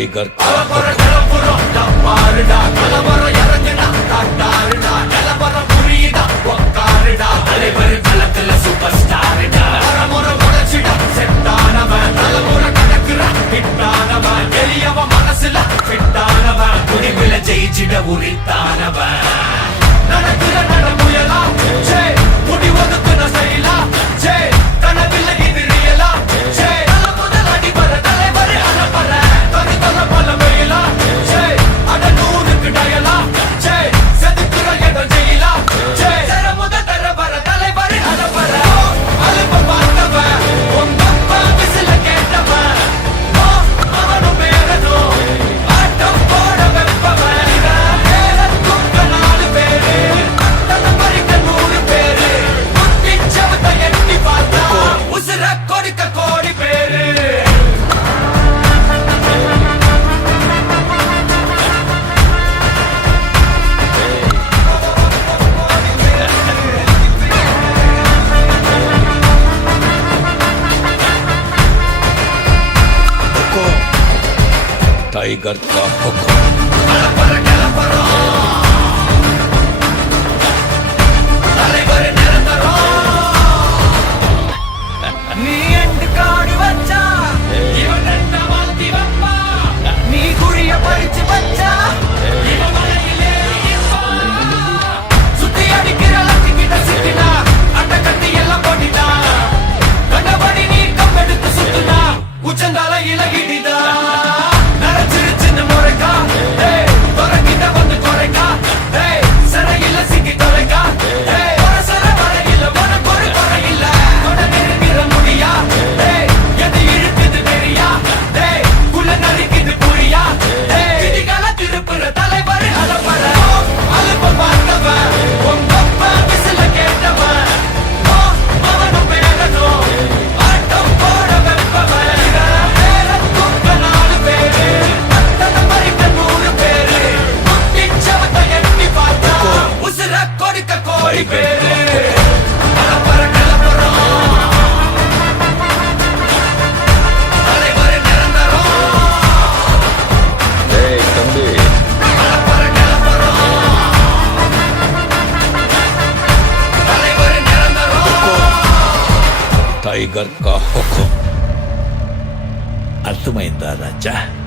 Tiger ஜெயிச்சிட உரித்தானவன் நடக்கிற நடமுயலா முடி ஒதுக்குன செயலா கனவில்லை இது ரியலா முதல் அடிபர தலைவர் அலப்பற தனித்தல பல வெயிலா அட நூறுக்கு டயலா செதுக்குற இடம் ஜெயிலா முத தர வர தலைவர் அலப்பற அலுப்ப பார்த்தவன் உங்கப்பா விசில கேட்டவன் அவனும் பேரனும் ஆட்டம் போட வெப்பவன் கோடி பேரு டைகர் का हुक्म टाइगर का हुक्म अर्थमैंदा राजा।